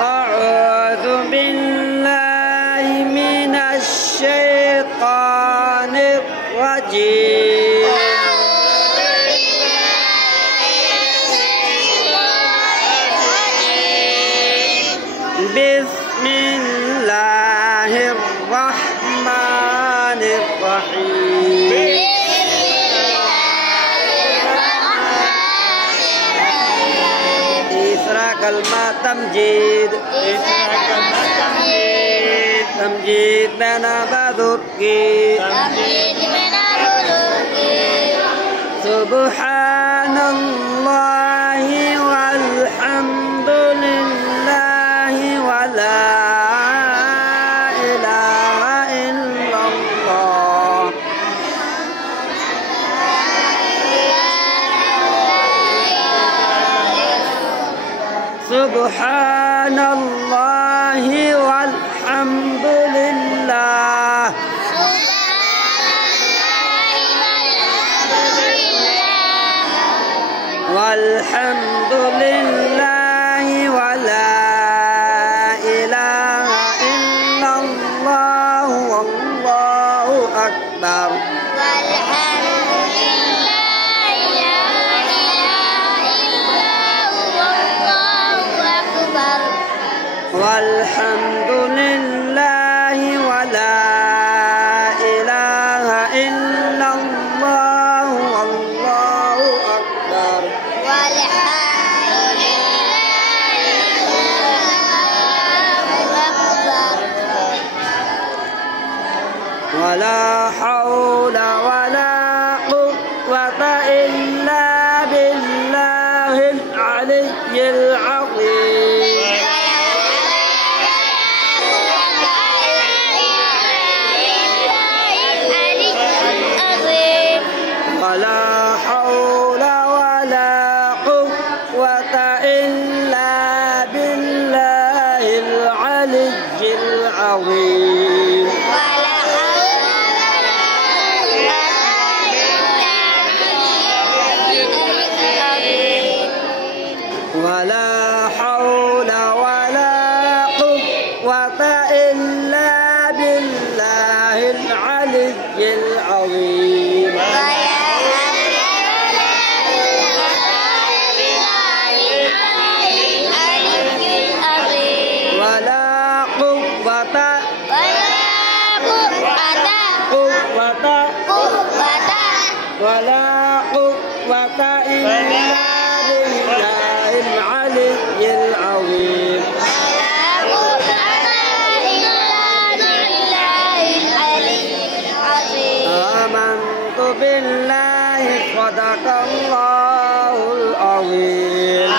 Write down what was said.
أعوذ بالله من الشيطان الرجيم. بسم الله الرحمن الرحيم. تیسرا کلمہ تمجید. تمجید بنا بدر کی. سبحان اللہ والحمد للہ ولا الہ الا اللہ. سبحان اللہ والحمد للہ والحمد للہ ولا الہ الا اللہ واللہ اکبر. والحمد لله ولا إله إلا الله والله أكبر. ولا حول ولا قوة إلا بالله العلي العظيم. ولا حول ولا قوة إلا بالله العلي العظيم. ولا حول ولا قوة إلا بالله العلي العظيم. ولا قوة ولا قوة إلا بالله العلي العظيم. آمنت بالله صدق الله العظيم.